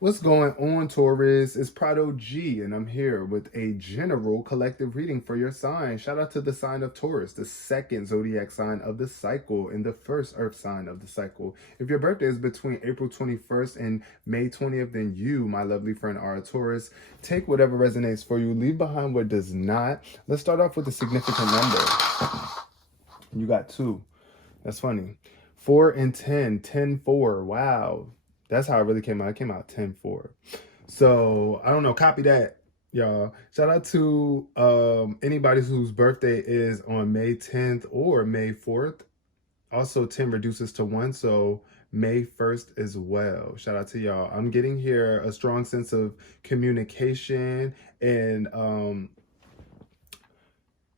What's going on, Taurus? It's Prado G, and I'm here with a general collective reading for your sign. Shout out to the sign of Taurus, the second zodiac sign of the cycle and the first earth sign of the cycle. If your birthday is between April 21st and May 20th, then you, my lovely friend, are a Taurus. Take whatever resonates for you, leave behind what does not. Let's start off with a significant number. You got two. That's funny. 4 and 10, 10 4. Wow. That's how it really came out. It came out 10-4. So I don't know. Copy that, y'all. Shout out to anybody whose birthday is on May 10th or May 4th. Also, 10 reduces to 1, so May 1st as well. Shout out to y'all. I'm getting here a strong sense of communication and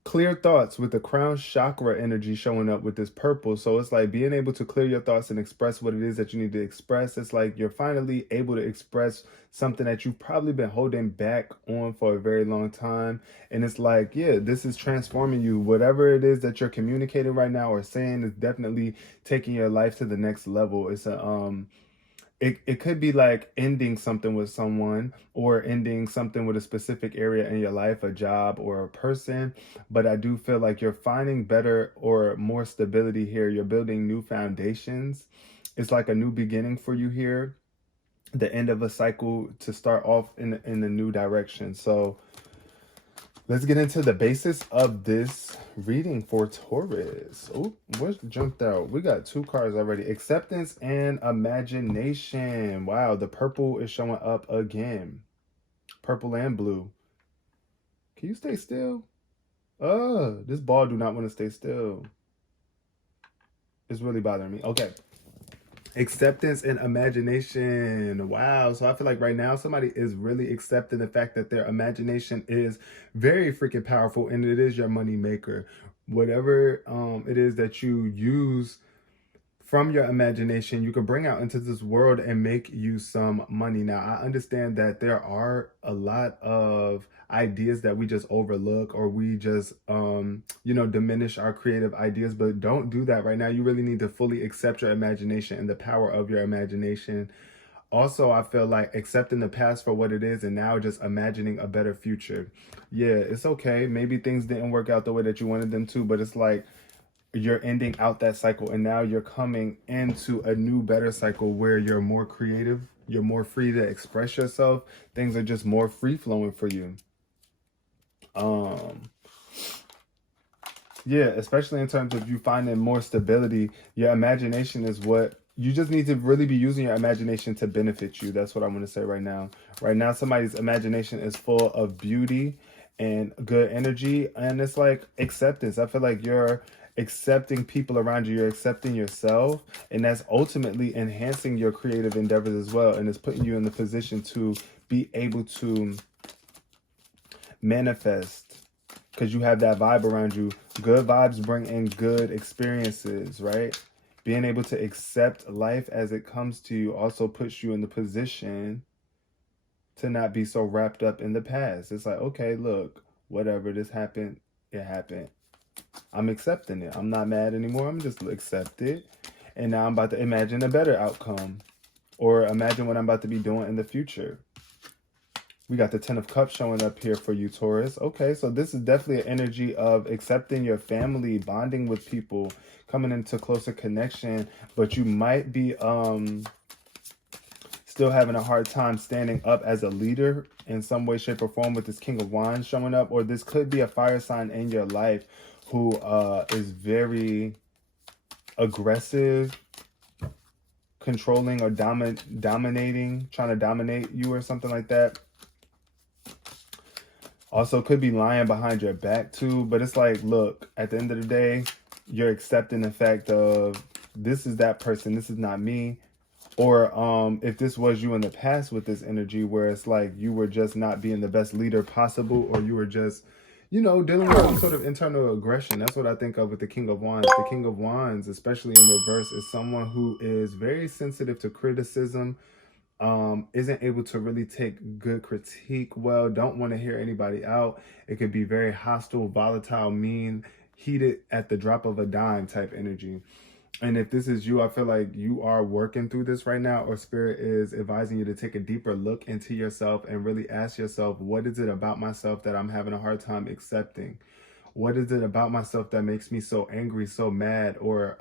clear thoughts with the crown chakra energy showing up with this purple. So it's like being able to clear your thoughts and express what it is that you need to express. It's like you're finally able to express something that you've probably been holding back on for a very long time. And it's like, yeah, this is transforming you. Whatever it is that you're communicating right now or saying is definitely taking your life to the next level. It's a it could be like ending something with someone or ending something with a specific area in your life, a job or a person. But I do feel like you're finding better or more stability here. You're building new foundations. It's like a new beginning for you here, the end of a cycle to start off in a new direction. So let's get into the basis of this reading for Taurus. Oh, what jumped out? We got two cards already. Acceptance and imagination. Wow, the purple is showing up again. Purple and blue. Can you stay still? This ball do not want to stay still. It's really bothering me. Okay. Acceptance and imagination. Wow. So I feel like right now somebody is really accepting the fact that their imagination is very freaking powerful and it is your money maker. Whatever it is that you use from your imagination, you can bring out into this world and make you some money. Now, I understand that there are a lot of ideas that we just overlook or we just, diminish our creative ideas, but don't do that right now. You really need to fully accept your imagination and the power of your imagination. Also, I feel like accepting the past for what it is and now just imagining a better future. Yeah, it's okay. Maybe things didn't work out the way that you wanted them to, but it's like, you're ending out that cycle and now you're coming into a new better cycle where you're more creative, you're more free to express yourself, things are just more free flowing for you. um yeah, especially in terms of you finding more stability. Your imagination is what you just need to really be using your imagination to benefit you. That's what I'm going to say right now. Right now somebody's imagination is full of beauty and good energy, and it's like acceptance. I feel like you're accepting people around you, you're accepting yourself, and that's ultimately enhancing your creative endeavors as well, and it's putting you in the position to be able to manifest because you have that vibe around you. Good vibes bring in good experiences, right? Being able to accept life as it comes to you also puts you in the position to not be so wrapped up in the past. It's like, okay, look, whatever, this happened, it happened. I'm accepting it. I'm not mad anymore. I'm just accept it. And now I'm about to imagine a better outcome or imagine what I'm about to be doing in the future. We got the 10 of Cups showing up here for you, Taurus. Okay, so this is definitely an energy of accepting your family, bonding with people, coming into closer connection, but you might be still having a hard time standing up as a leader in some way, shape, or form with this King of Wands showing up, or this could be a fire sign in your life who is very aggressive, controlling, or dominating, trying to dominate you or something like that. Also could be lying behind your back too, but it's like, look, at the end of the day, you're accepting the fact of this is that person, this is not me. Or if this was you in the past with this energy where it's like you were just not being the best leader possible, or you were just, dealing with some sort of internal aggression. That's what I think of with the King of Wands. The King of Wands, especially in reverse, is someone who is very sensitive to criticism, isn't able to really take good critique well, don't want to hear anybody out. It could be very hostile, volatile, mean, heated at the drop of a dime type energy. And if this is you, I feel like you are working through this right now, or spirit is advising you to take a deeper look into yourself and really ask yourself, what is it about myself that I'm having a hard time accepting? What is it about myself that makes me so angry, so mad, or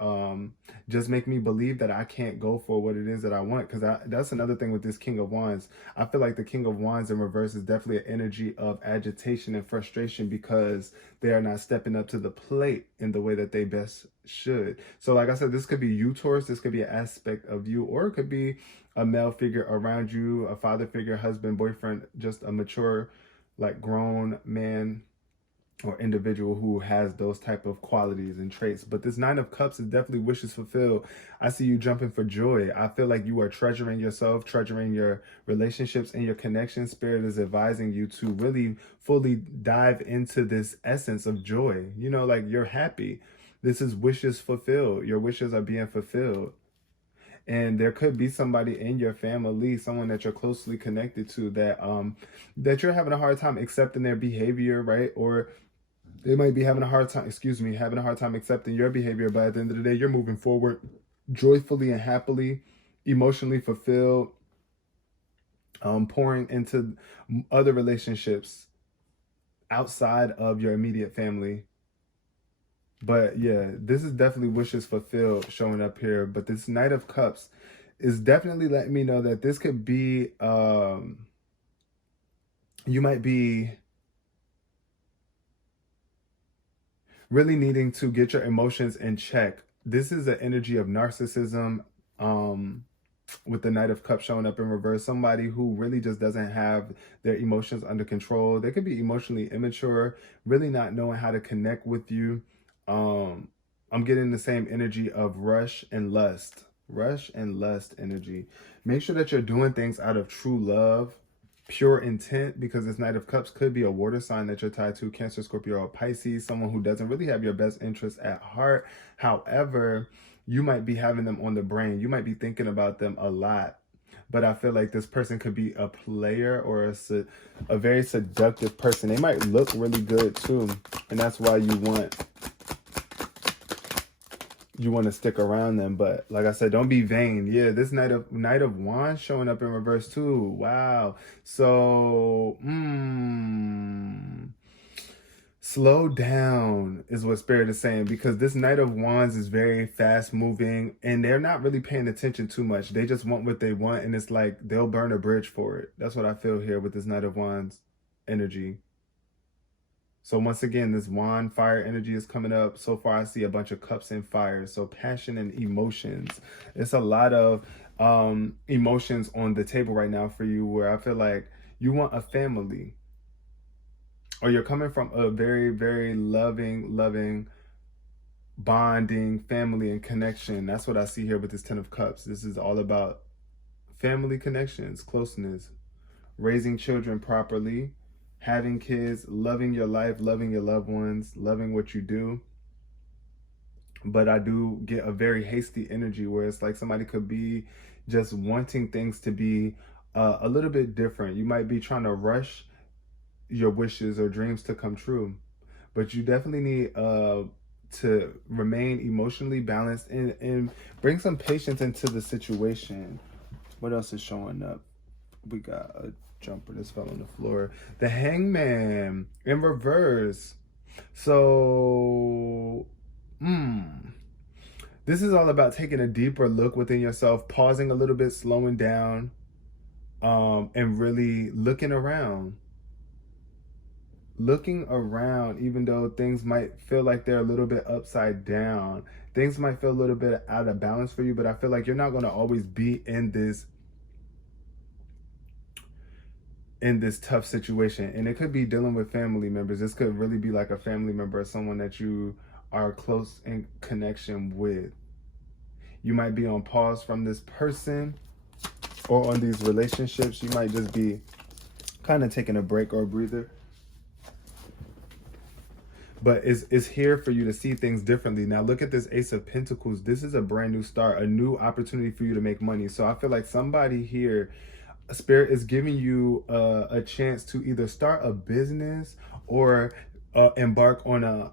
just make me believe that I can't go for what it is that I want? Because that's another thing with this King of Wands. I feel like the King of Wands in reverse is definitely an energy of agitation and frustration because they are not stepping up to the plate in the way that they best should. So like I said, this could be you, Taurus. This could be an aspect of you, or it could be a male figure around you, a father figure, husband, boyfriend, just a mature, like grown man or individual who has those type of qualities and traits. But this Nine of Cups is definitely wishes fulfilled. I see you jumping for joy. I feel like you are treasuring yourself, treasuring your relationships and your connections. Spirit is advising you to really fully dive into this essence of joy. You know, like you're happy. This is wishes fulfilled. Your wishes are being fulfilled. And there could be somebody in your family, someone that you're closely connected to, that you're having a hard time accepting their behavior, right? Or they might be having a hard time, having a hard time accepting your behavior, but at the end of the day, you're moving forward joyfully and happily, emotionally fulfilled, pouring into other relationships outside of your immediate family. But yeah, this is definitely wishes fulfilled showing up here. But this Knight of Cups is definitely letting me know that this could be, you might be really needing to get your emotions in check. This is an energy of narcissism, with the Knight of Cups showing up in reverse. Somebody who really just doesn't have their emotions under control. They could be emotionally immature, really not knowing how to connect with you. I'm getting the same energy of rush and lust. Rush and lust energy. Make sure that you're doing things out of true love, pure intent, because this Knight of Cups could be a water sign that you're tied to, Cancer, Scorpio, or Pisces, someone who doesn't really have your best interests at heart. However, you might be having them on the brain. You might be thinking about them a lot. But I feel like this person could be a player or a very seductive person. They might look really good too. And that's why you want to stick around them. But like I said, don't be vain. Yeah, this Knight of Wands showing up in reverse too. Wow. So slow down is what Spirit is saying, because this Knight of Wands is very fast moving and they're not really paying attention too much. They just want what they want, and it's like they'll burn a bridge for it. That's what I feel here with this Knight of Wands energy. So once again, this wand fire energy is coming up. So far, I see a bunch of cups and fire. So passion and emotions. It's a lot of emotions on the table right now for you, where I feel like you want a family, or you're coming from a very, very loving, bonding family and connection. That's what I see here with this Ten of Cups. This is all about family connections, closeness, raising children properly, having kids, loving your life, loving your loved ones, loving what you do. But I do get a very hasty energy where it's like somebody could be just wanting things to be a little bit different. You might be trying to rush your wishes or dreams to come true, but you definitely need to remain emotionally balanced and bring some patience into the situation. What else is showing up? We got a jumper that's fell on the floor. The Hangman in reverse. So, this is all about taking a deeper look within yourself, pausing a little bit, slowing down, and really looking around. Looking around, even though things might feel like they're a little bit upside down. Things might feel a little bit out of balance for you, but I feel like you're not going to always be in this tough situation. And it could be dealing with family members. This could really be like a family member or someone that you are close in connection with. You might be on pause from this person or on these relationships. You might just be kind of taking a break or a breather. But it's here for you to see things differently. Now look at this Ace of Pentacles. This is a brand new start, a new opportunity for you to make money. So I feel like somebody here, Spirit is giving you a chance to either start a business or embark on a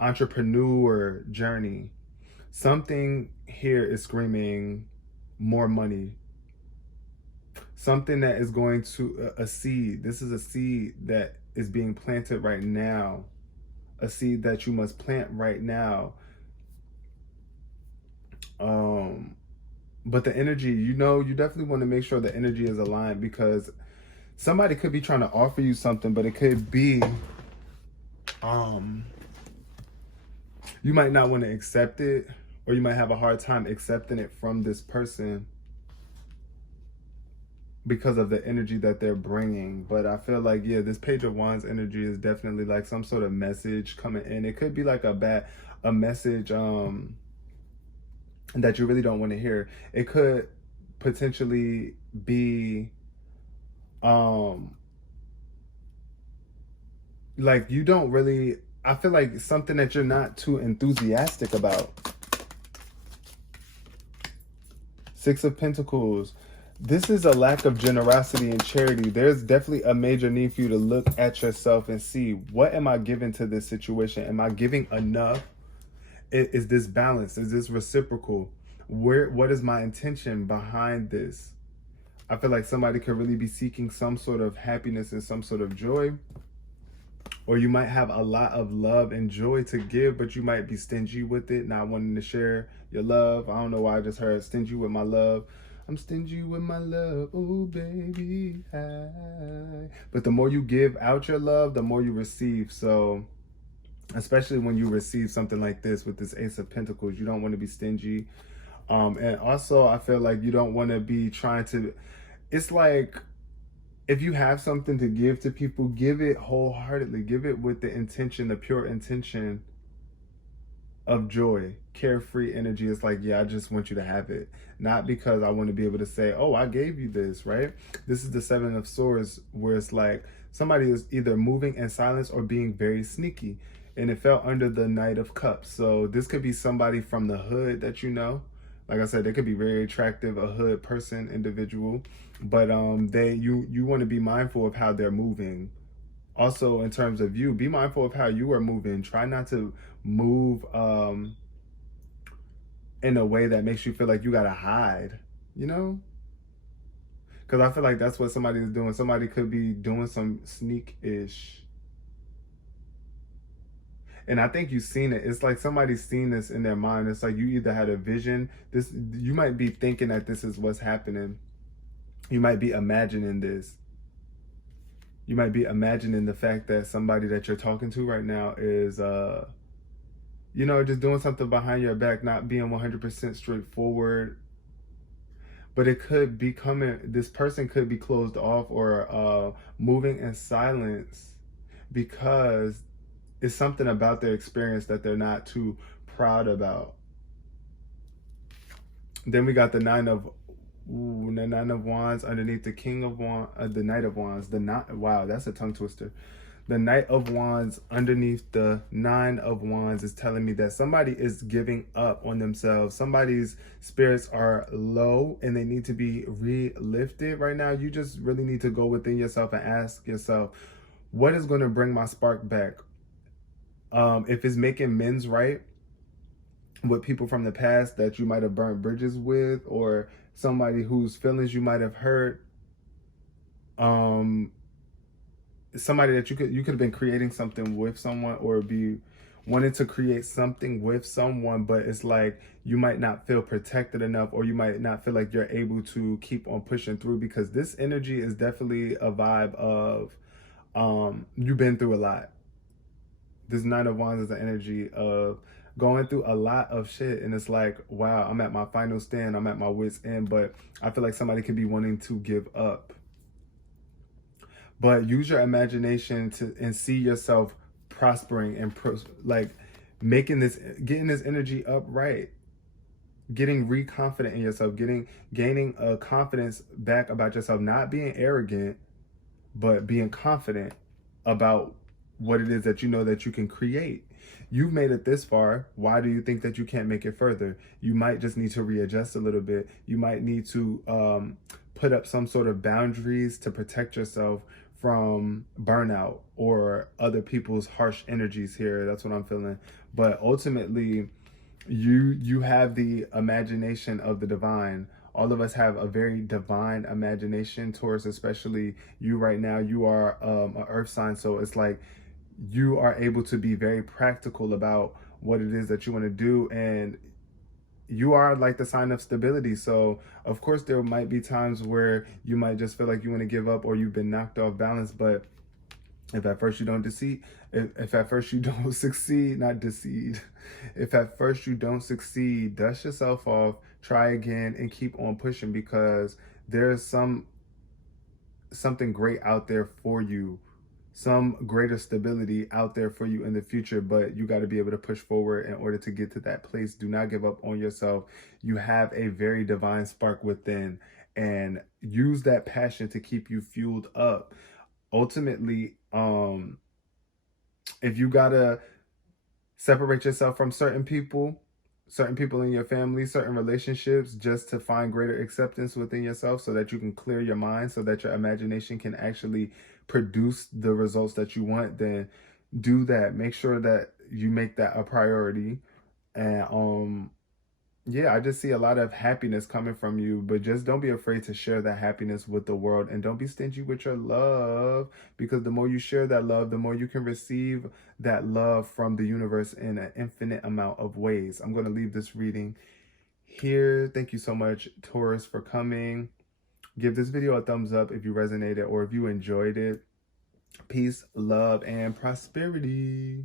entrepreneur journey. Something here is screaming more money. Something that is going to a seed. This is a seed that is being planted right now. A seed that you must plant right now. But the energy, you definitely want to make sure the energy is aligned, because somebody could be trying to offer you something, but it could be you might not want to accept it, or you might have a hard time accepting it from this person because of the energy that they're bringing. But I feel like, yeah, this Page of Wands energy is definitely like some sort of message coming in. It could be like a message that you really don't want to hear. It could potentially be like you don't really, I feel like something that you're not too enthusiastic about. Six of Pentacles. This is a lack of generosity and charity. There's definitely a major need for you to look at yourself and see, what am I giving to this situation? Am I giving enough? Is this balanced? Is this reciprocal? What is my intention behind this? I feel like somebody could really be seeking some sort of happiness and some sort of joy. Or you might have a lot of love and joy to give, but you might be stingy with it, not wanting to share your love. I don't know why I just heard stingy with my love. I'm stingy with my love, oh baby, hi. But the more you give out your love, the more you receive. So especially when you receive something like this with this Ace of Pentacles, you don't want to be stingy. And also I feel like you don't want to be trying to, it's like, if you have something to give to people, give it wholeheartedly. Give it with the intention, the pure intention of joy, carefree energy. It's like, yeah, I just want you to have it. Not because I want to be able to say, oh, I gave you this, right? This is the Seven of Swords, where it's like somebody is either moving in silence or being very sneaky. And it fell under the Knight of Cups. So this could be somebody from the hood that you know. Like I said, they could be very attractive, a hood person, individual. But you want to be mindful of how they're moving. Also, in terms of you, be mindful of how you are moving. Try not to move in a way that makes you feel like you gotta hide, you know? Because I feel like that's what somebody is doing. Somebody could be doing some sneak-ish. And I think you've seen it. It's like somebody's seen this in their mind. It's like you either had a vision. You might be thinking that this is what's happening. You might be imagining this. You might be imagining the fact that somebody that you're talking to right now is, just doing something behind your back, not being 100% straightforward. But it could be this person could be closed off or moving in silence because it's something about their experience that they're not too proud about. Then we got the Nine of Wands underneath the King of Wands, the Knight of Wands. Wow, that's a tongue twister. The Knight of Wands underneath the Nine of Wands is telling me that somebody is giving up on themselves. Somebody's spirits are low and they need to be re-lifted right now. You just really need to go within yourself and ask yourself, what is going to bring my spark back? If it's making amends right with people from the past that you might have burnt bridges with, or somebody whose feelings you might have hurt, somebody that you could have been creating something with someone, or be wanting to create something with someone, but it's like you might not feel protected enough, or you might not feel like you're able to keep on pushing through, because this energy is definitely a vibe of you've been through a lot. This Nine of Wands is the energy of going through a lot of shit, and it's like, wow, I'm at my final stand, I'm at my wit's end, but I feel like somebody could be wanting to give up. But use your imagination and see yourself prospering and getting this energy upright, getting confident in yourself, gaining a confidence back about yourself, not being arrogant, but being confident about what it is that you know that you can create. You've made it this far. Why do you think that you can't make it further? You might just need to readjust a little bit. You might need to put up some sort of boundaries to protect yourself from burnout or other people's harsh energies here. That's what I'm feeling. But ultimately, You have the imagination of the divine. All of us have a very divine imagination. Taurus, especially you right now, you are an earth sign, so it's like you are able to be very practical about what it is that you want to do, and you are like the sign of stability. So of course there might be times where you might just feel like you want to give up or you've been knocked off balance, but if at first you don't deceive, if at first you don't succeed, not deceive, if at first you don't succeed, dust yourself off, try again, and keep on pushing, because there's something great out there for you, some greater stability out there for you in the future. But you got to be able to push forward in order to get to that place. Do not give up on yourself. You have a very divine spark within, and use that passion to keep you fueled up. Ultimately, if you gotta separate yourself from certain people in your family, certain relationships, just to find greater acceptance within yourself, so that you can clear your mind, so that your imagination can actually produce the results that you want, then do that. Make sure that you make that a priority. And yeah, I just see a lot of happiness coming from you, but just don't be afraid to share that happiness with the world, and don't be stingy with your love, because the more you share that love, the more you can receive that love from the universe in an infinite amount of ways. I'm going to leave this reading here. Thank you so much, Taurus, for coming. Give this video a thumbs up if you resonated or if you enjoyed it. Peace, love, and prosperity.